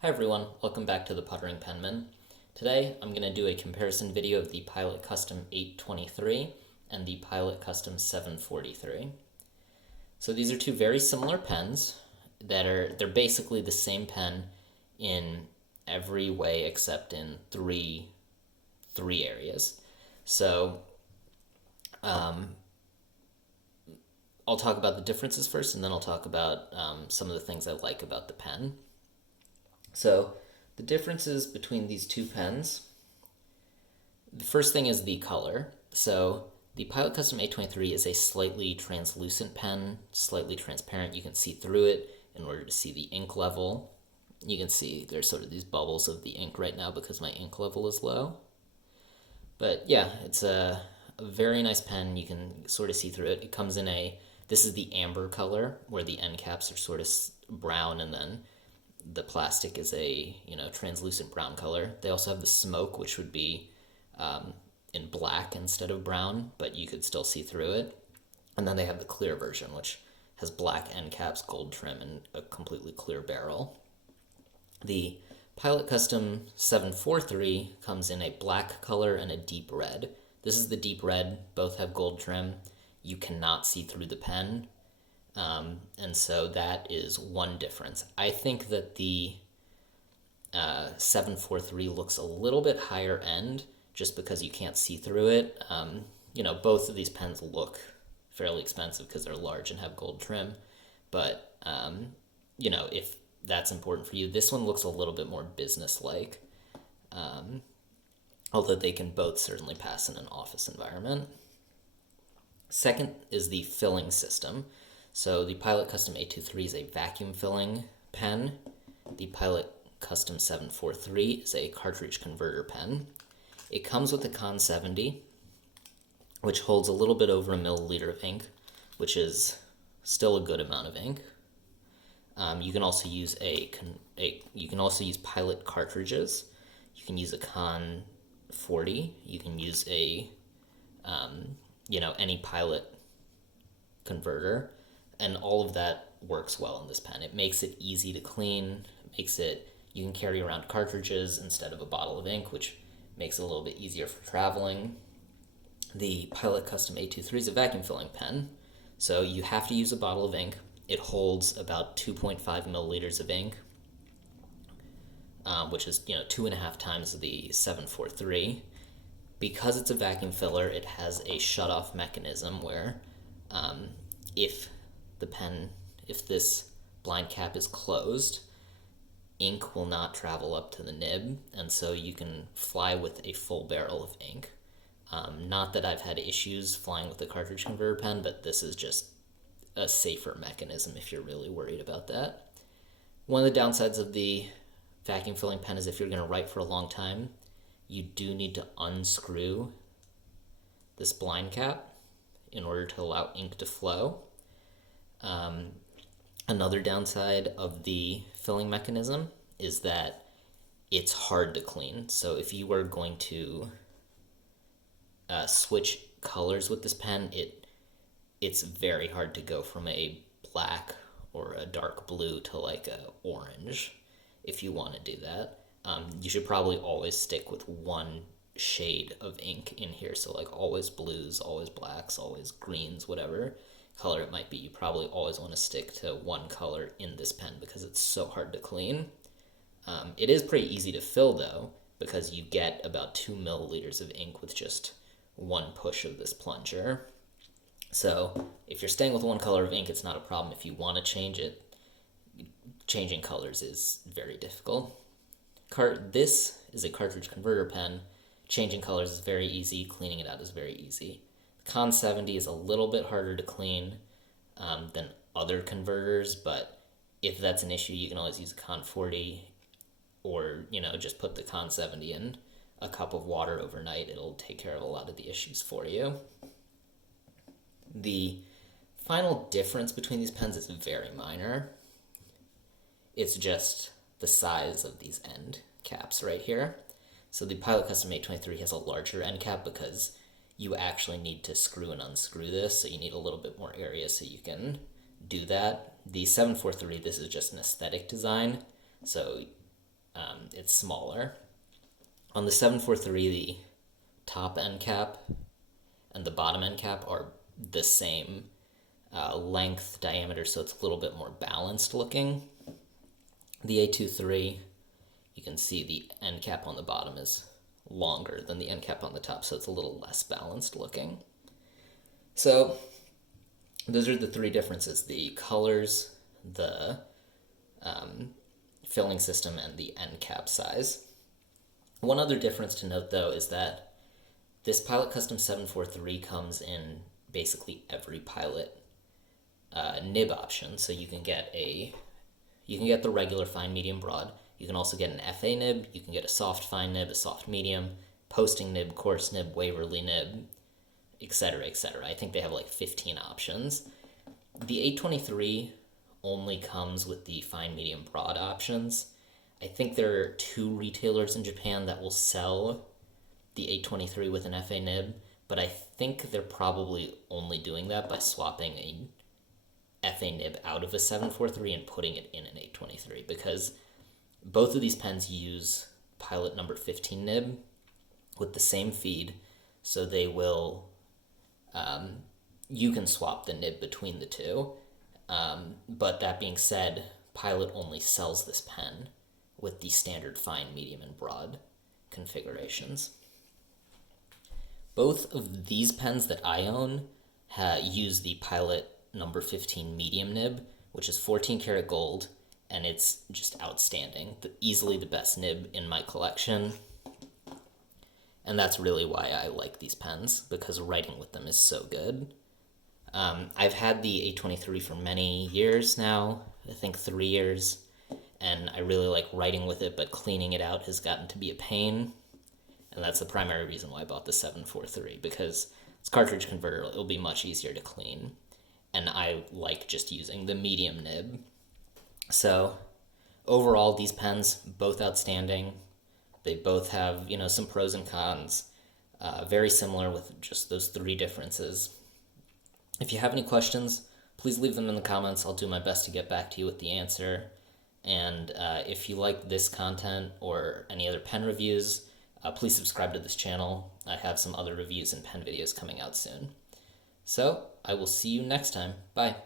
Hi everyone, welcome back to the Puttering Penman. Today I'm going to do a comparison video of the Pilot Custom 823 and the Pilot Custom 743. So these are two very similar pens they're basically the same pen in every way except in three areas. So I'll talk about the differences first, and then I'll talk about some of the things I like about the pen. So the differences between these two pens, the first thing is the color. So the Pilot Custom 823 is a slightly translucent pen, slightly transparent. You can see through it in order to see the ink level. You can see there's sort of these bubbles of the ink right now because my ink level is low. But yeah, it's a very nice pen. You can sort of see through it. It comes in this is the amber color, where the end caps are sort of brown, and then the plastic is a translucent brown color. They also have the smoke, which would be in black instead of brown, but you could still see through it. And then they have the clear version, which has black end caps, gold trim, and a completely clear barrel. The Pilot Custom 743 comes in a black color and a deep red. This is the deep red. Both have gold trim. You cannot see through the pen. And so that is one difference. I think that the 743 looks a little bit higher end just because you can't see through it. Both of these pens look fairly expensive because they're large and have gold trim. But, if that's important for you, this one looks a little bit more business-like. Although they can both certainly pass in an office environment. Second is the filling system. So the Pilot Custom 823 is a vacuum filling pen. The Pilot Custom 743 is a cartridge converter pen. It comes with a Con 70, which holds a little bit over a milliliter of ink, which is still a good amount of ink. You can also use Pilot cartridges. You can use a Con 40. You can use any Pilot converter, and all of that works well in this pen. It makes it easy to clean. You can carry around cartridges instead of a bottle of ink, which makes it a little bit easier for traveling. The Pilot Custom 823 is a vacuum filling pen, so you have to use a bottle of ink. It holds about 2.5 milliliters of ink, which is 2.5 times the 743. Because it's a vacuum filler, it has a shut-off mechanism where if this blind cap is closed, ink will not travel up to the nib, and so you can fly with a full barrel of ink. Not that I've had issues flying with the cartridge converter pen, but this is just a safer mechanism if you're really worried about that. One of the downsides of the vacuum filling pen is if you're going to write for a long time, you do need to unscrew this blind cap in order to allow ink to flow. Another downside of the filling mechanism is that it's hard to clean. So if you were going to switch colors with this pen, it's very hard to go from a black or a dark blue to like a orange if you want to do that. You should probably always stick with one shade of ink in here. So like always blues, always blacks, always greens, whatever color it might be. You probably always want to stick to one color in this pen because it's so hard to clean. It is pretty easy to fill though, because you get about 2 milliliters of ink with just one push of this plunger. So if you're staying with one color of ink, it's not a problem. If you want to change it, changing colors is very difficult. This is a cartridge converter pen. Changing colors is very easy. Cleaning it out is very easy. The Con 70 is a little bit harder to clean than other converters, but if that's an issue, you can always use a Con 40, or just put the Con 70 in a cup of water overnight. It'll take care of a lot of the issues for you. The final difference between these pens is very minor. It's just the size of these end caps right here. So the Pilot Custom 823 has a larger end cap because you actually need to screw and unscrew this, so you need a little bit more area so you can do that. The 743, this is just an aesthetic design, so it's smaller. On the 743, the top end cap and the bottom end cap are the same length, diameter, so it's a little bit more balanced looking. The A23, you can see the end cap on the bottom is longer than the end cap on the top, so it's a little less balanced looking. So those are the three differences: the colors, the filling system, and the end cap size. One other difference to note, though, is that this Pilot Custom 743 comes in basically every Pilot nib option. So you can get the regular fine, medium, broad. You can also get an FA nib. You can get a soft fine nib, a soft medium, posting nib, coarse nib, Waverly nib, etc., etc. I think they have like 15 options. The 823 only comes with the fine, medium, broad options. I think there are 2 retailers in Japan that will sell the 823 with an FA nib, but I think they're probably only doing that by swapping a FA nib out of a 743 and putting it in an 823, because both of these pens use Pilot number 15 nib with the same feed, so they will, you can swap the nib between the two. But that being said, Pilot only sells this pen with the standard fine, medium, and broad configurations. Both of these pens that I own use the Pilot number 15 medium nib, which is 14 karat gold, and it's just outstanding. Easily the best nib in my collection. And that's really why I like these pens, because writing with them is so good. I've had the 823 for many years now, I think 3 years, and I really like writing with it, but cleaning it out has gotten to be a pain. And that's the primary reason why I bought the 743, because it's cartridge converter, it'll be much easier to clean. And I like just using the medium nib. So overall, these pens, both outstanding. They both have, some pros and cons. Very similar with just those 3 differences. If you have any questions, please leave them in the comments. I'll do my best to get back to you with the answer. And if you like this content or any other pen reviews, please subscribe to this channel. I have some other reviews and pen videos coming out soon. So, I will see you next time. Bye.